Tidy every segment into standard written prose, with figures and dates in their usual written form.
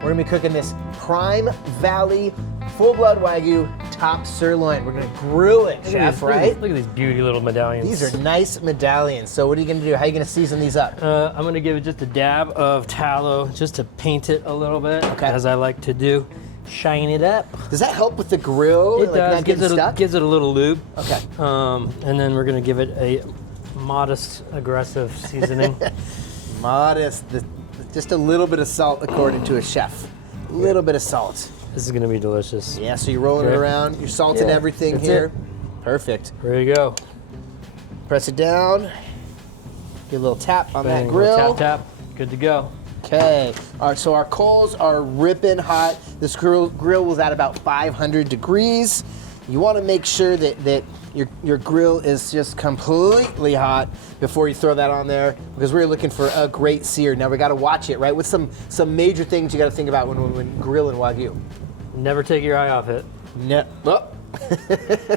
We're gonna be cooking this Prime Valley Full-Blood Wagyu Top Sirloin. We're gonna grill it, Chef, right? Look at these beauty little medallions. These are nice medallions. So what are you gonna do? How are you gonna season these up? I'm gonna give it just a dab of tallow just to paint it a little bit, Okay. as I like to do. Shine it up. Does that help with the grill? It like does. Not getting stuck? Gives it a little lube. Okay. And then we're gonna give it a modest, aggressive seasoning. Modest. Just a little bit of salt, according to a chef. A little bit of salt. This is gonna be delicious. Yeah. So you're rolling it around. You're salting everything That's here. it. Perfect. There you go. Press it down. Get a little tap on Bang, that grill. tap, tap. Good to go. Okay. All right. So our coals are ripping hot. This grill was at about 500 degrees. You want to make sure that your grill is just completely hot before you throw that on there, because we're looking for a great sear. Now we got to watch it, right? With some major things you got to think about when grilling Wagyu. Never take your eye off it. Oh.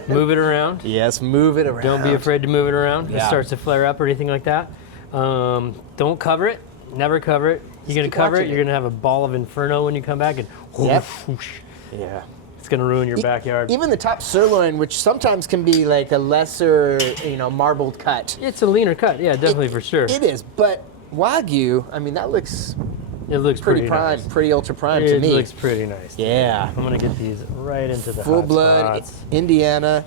Move it around. Yes, move it around. Don't be afraid to move it around. If Yeah. it starts to flare up or anything like that. Don't cover it. Never cover it. You're gonna keep cover it. watching You're it. gonna have a ball of inferno when you come back, and Yep. whoosh, Yeah. it's gonna ruin your backyard. Even the top sirloin, which sometimes can be like a lesser, marbled cut. It's a leaner cut. Yeah, definitely for sure. It is, but Wagyu, I mean, that looks It looks pretty prime, nice. pretty ultra prime to It me. looks pretty nice. Yeah. I'm gonna get these right into the Full hot blood, spots. Indiana.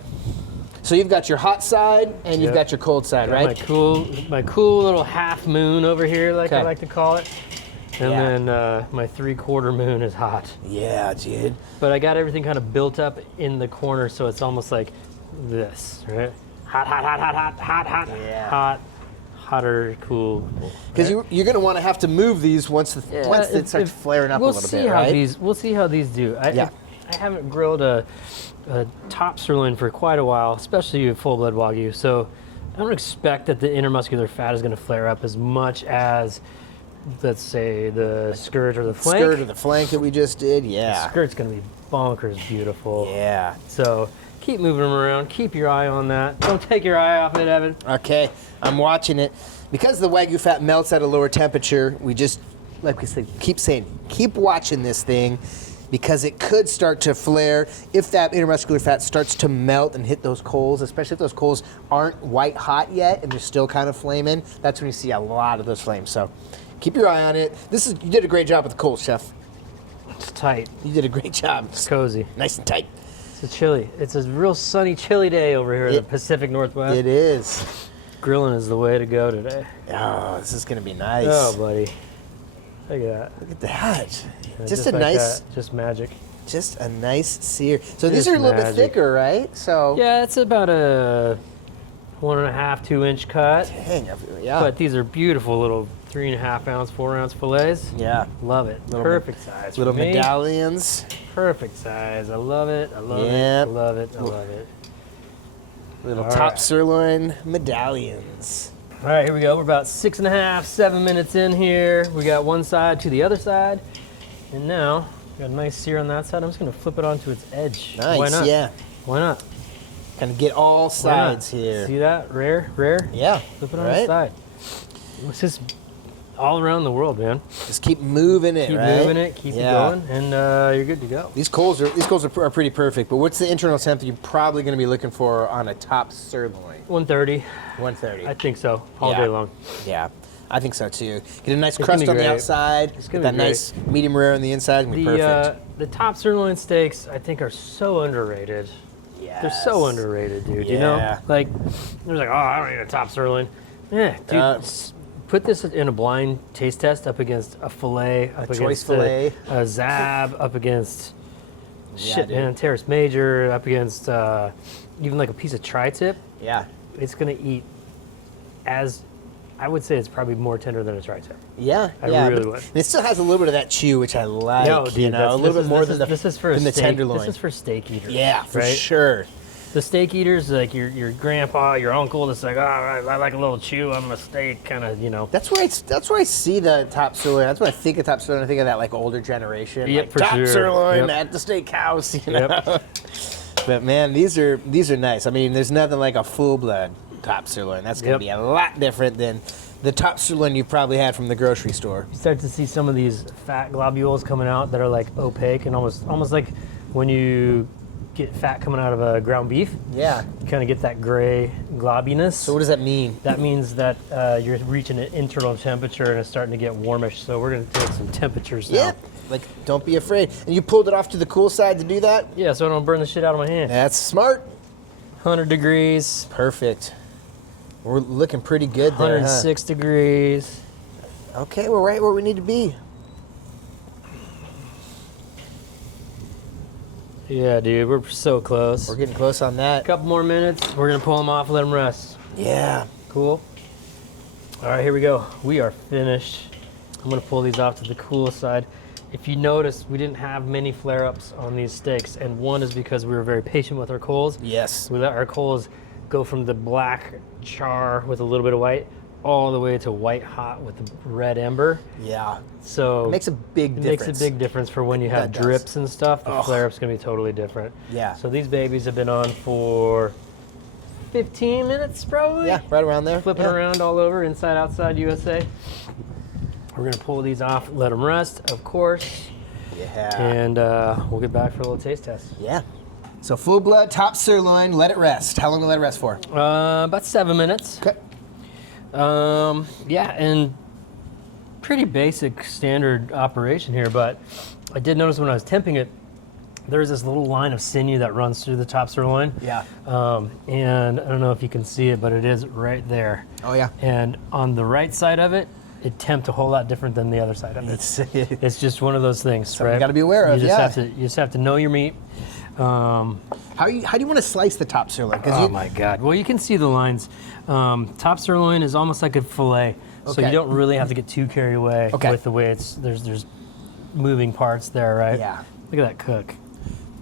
So you've got your hot side and you've Yep. got your cold side, Got right? My cool little half moon over here, like I Okay. like to call it. And Yeah. then my 3/4 moon is hot. Yeah, dude. But I got everything kind of built up in the corner, so it's almost like this, right? Hot, hot, hot, hot, hot, hot, hot, Yeah. hot, hotter, cool. Because you're going to want to have to move these once it starts flaring up a we'll little see bit, how right? We'll see how these do. Yeah. I haven't grilled a top sirloin for quite a while, especially a full-blood Wagyu, so I don't expect that the intermuscular fat is going to flare up as much as, let's say, the skirt or the flank. Skirt or the flank that we just did, yeah. The skirt's going to be bonkers beautiful. Yeah. So keep moving them around. Keep your eye on that. Don't take your eye off it, Evan. Okay, I'm watching it. Because the Wagyu fat melts at a lower temperature, we just, like we said, keep watching this thing, because it could start to flare if that intermuscular fat starts to melt and hit those coals, especially if those coals aren't white hot yet and they're still kind of flaming. That's when you see a lot of those flames. So keep your eye on it. You did a great job with the coals, Chef. It's tight. You did a great job. It's cozy. Nice and tight. It's a chilly. It's a real sunny, chilly day over here in the Pacific Northwest. It is. Grilling is the way to go today. Oh, this is going to be nice. Oh, buddy. Look at that. Look at that. Yeah, Just a like nice, that. Just magic. just a nice sear. So these Just are a little bit magic. thicker, right? So Yeah, it's about a 1.5, 2 inch cut. dang, yeah. But these are beautiful little 3.5 ounce, 4 ounce fillets. Yeah. Love it. Little Perfect size. for Little me. medallions. Perfect size. I love it. I love it. Yep. I love it. I love it. Little All top right. sirloin medallions. All right, here we go. We're about 6.5, 7 minutes in here. We got one side to the other side. And now, we got a nice sear on that side. I'm just going to flip it onto its edge. Nice, Why not? yeah. Why not? Kind of get all Why not? sides here. See that? Rare, rare. Yeah. Flip it on right? the side. It's just all around the world, man. Just keep moving it, Keep right? moving it, keep it going, and you're good to go. These coals are pretty perfect. But what's the internal temp that you're probably going to be looking for on a top sirloin? 130. 130. I think so, all Yeah. day long. Yeah, I think so too. Get a nice It's crust gonna on be the great. outside. It's Get gonna that be great. nice medium rare on the inside. It's gonna be perfect. The top sirloin steaks, I think, are so underrated. They're so Yes. underrated, dude. You Yeah. know, like there's like, oh, I don't need a top sirloin. Yeah, dude. Put this in a blind taste test up against a fillet, up choice against fillet. a Zab, up against shit, dude. man, Terrace Major, up against even like a piece of tri-tip. Yeah. It's gonna eat as, I would say, it's probably more tender than a tri-tip. Yeah, I yeah, really but would. it still has a little bit of that chew, which I like. No, dude, a little bit more than this is for than the steak, tenderloin. This is for steak eaters. Yeah, for right? sure. The steak eaters, like your grandpa, your uncle, that's like, oh, I like a little chew on my steak, kind of, you know. That's where I see the top sirloin. That's when I think of top sirloin. I think of that like older generation. Yep, like, for top sure. sirloin Yep. at the steakhouse. You know? Yep. But man, these are nice. I mean, there's nothing like a full blood top sirloin. That's gonna Yep. be a lot different than the top sirloin you've probably had from the grocery store. You start to see some of these fat globules coming out that are like opaque and almost like when you get fat coming out of a ground beef. Yeah. You kind of get that gray globiness. So what does that mean? That means that you're reaching an internal temperature and it's starting to get warmish. So we're going to take some temperatures now. Yeah. Like, don't be afraid. And you pulled it off to the cool side to do that? Yeah, so I don't burn the shit out of my hand. That's smart. 100 degrees. Perfect. We're looking pretty good there, 106 degrees. Okay, we're right where we need to be. Yeah, dude, we're so close. We're getting close on that. Couple more minutes. We're gonna pull them off, let them rest. Yeah. Cool. All right, here we go. We are finished. I'm gonna pull these off to the cool side. If you notice, we didn't have many flare-ups on these steaks, and one is because we were very patient with our coals. Yes. We let our coals go from the black char with a little bit of white all the way to white hot with the red ember. Yeah. So It makes a big difference. makes a big difference for when you have That does. drips and stuff. The Oh. flare-up's gonna be totally different. Yeah. So these babies have been on for 15 minutes probably. Yeah, right around there. Flipping Yeah. around all over, inside, outside USA. We're gonna pull these off, let them rest, of course, Yeah. and we'll get back for a little taste test. Yeah. So full blood, top sirloin, let it rest. How long will let it rest for? About 7 minutes. Okay. Yeah, and pretty basic standard operation here, but I did notice when I was temping it, there's this little line of sinew that runs through the top sirloin. Yeah. And I don't know if you can see it, but it is right there. Oh, yeah. And on the right side of it, it temped a whole lot different than the other side of it. It's just one of those things, right? you gotta be aware of, You just yeah. you just have to know your meat. How do you want to slice the top sirloin? Oh my God! Well, you can see the lines. Top sirloin is almost like a fillet, so Okay. you don't really have to get too carried away Okay. with the way there's moving parts there, right? Yeah. Look at that cook.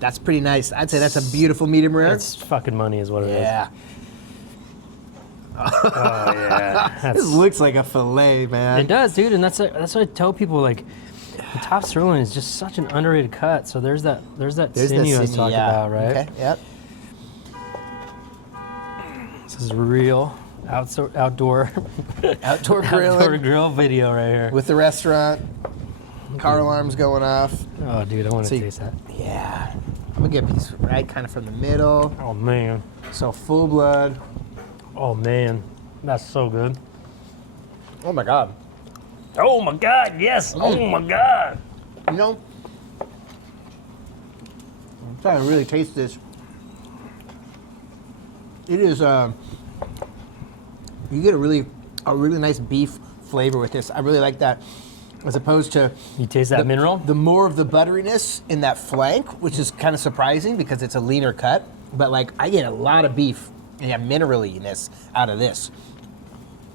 That's pretty nice. I'd say that's a beautiful medium rare. It's fucking money, is what it is. Yeah. Oh yeah. This That's, looks like a fillet, man. it does, dude, and that's what I tell people. Like, the top sirloin is just such an underrated cut. So there's that There's sinew I was talking yeah. about, right? Okay. Yep. This is real outdoor Outdoor outdoor grilling grill video right here. with the restaurant. Car alarms going off. Oh, dude, I want to See- taste that. Yeah. I'm gonna get a piece right kind of from the middle. Oh man. So full blood. Oh man, that's so good. Oh my God. Oh my God, yes. Oh my God. You know, I'm trying to really taste this. It is, you get a really nice beef flavor with this. I really like that, as opposed to You taste that mineral? the more of the butteriness in that flank, which is kind of surprising because it's a leaner cut. But like, I get a lot of beef and mineraliness out of this.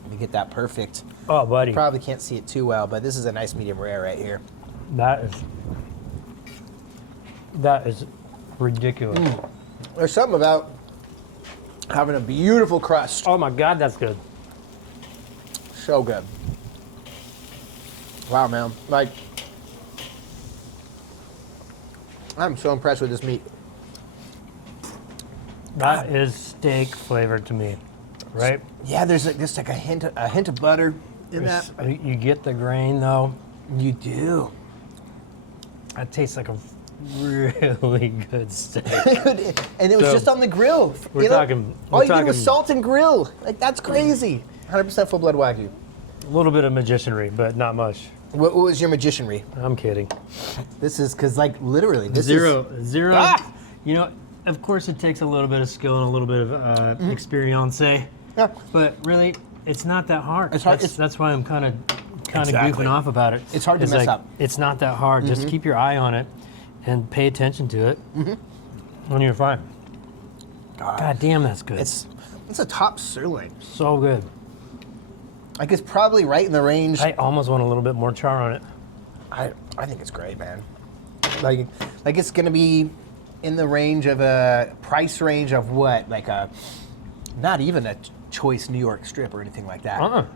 Let me get that perfect. Oh, buddy, Probably can't see it too well, but this is a nice medium rare right here. that is ridiculous. There's something about having a beautiful crust. Oh my God, that's good. So good. Wow, man. Like, I'm so impressed with this meat. That is steak flavored to me, right? Yeah, there's just like a hint of butter in that. You get the grain though. You do. That tastes like a really good steak. And it was So, just on the grill. we're you know? talking- All we're you did was talking- salt and grill. Like, that's crazy. 100% full blood Wagyu. A little bit of magicianry, but not much. What was your magicianry? I'm kidding. This is because, like, literally, this Zero. Ah! You know, of course, it takes a little bit of skill and a little bit of experience, is. Yeah. but really, it's not that hard. It's hard- That's why I'm kind of Exactly. goofing off about it. It's hard to mess like, up. It's not that hard. Just keep your eye on it and pay attention to it, and you're fine. God damn, that's good. It's a top sirloin. so good. Like, it's probably right in the range. I almost want a little bit more char on it. I think it's great, man. Like it's gonna be in the range of a price range of what? Like not even a choice New York strip or anything like that.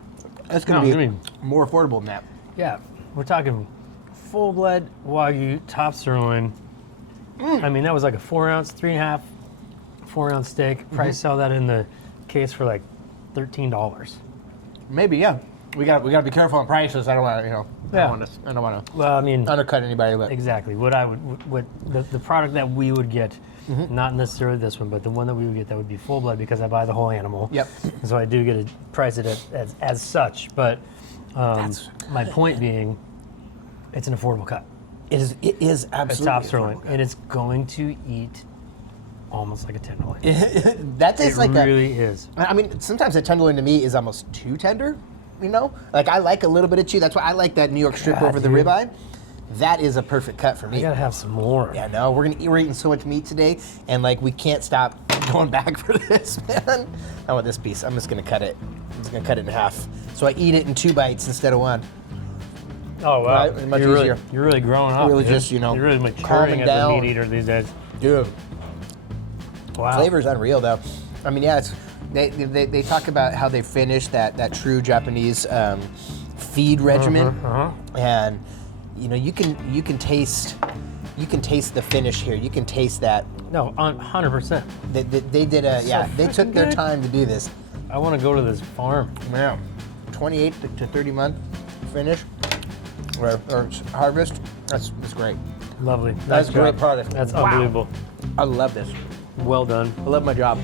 That's gonna No, be I mean- more affordable than that. Yeah, we're talking full-blood Wagyu top sirloin. I mean, that was like a 4-ounce, 3.5, 4-ounce steak. Probably sell that in the case for like $13. Maybe, yeah. we got to be careful on prices. I don't want to, Yeah. I don't want to Well, I mean, undercut anybody. But exactly. What the product that we would get, not necessarily this one, but the one that we would get that would be Fullblood because I buy the whole animal. Yep. And so I do get to price it as such. But my point being, it's an affordable cut. it is It's absolutely top sirloin, and it's going to eat almost like a tenderloin. that tastes like really is. I mean, sometimes a tenderloin to me is almost too tender. Like I like a little bit of chew. That's why I like that New York strip God, over the dude. That is a perfect cut for me. I gotta have some more. Yeah, no, we're eating so much meat today, and like we can't stop going back for this, man. I want this piece. I'm just gonna cut it. I'm just gonna cut it in half, so I eat it in 2 bites instead of 1. Oh wow, Right? Much you're easier. you're really growing up. Really dude. just, you're really calming maturing as a down. meat eater these days. Dude, Wow. flavor's unreal though. I mean, yeah, they talk about how they finish that true Japanese feed regimen, and you can taste the finish here. You can taste that. No, 100%. They did they took their good. time to do this. I want to go to this farm. Yeah, 28 to 30 month finish or harvest. That's great. Lovely. That's Nice a great job. product. That's Wow. unbelievable. I love this. Well done. I love my job.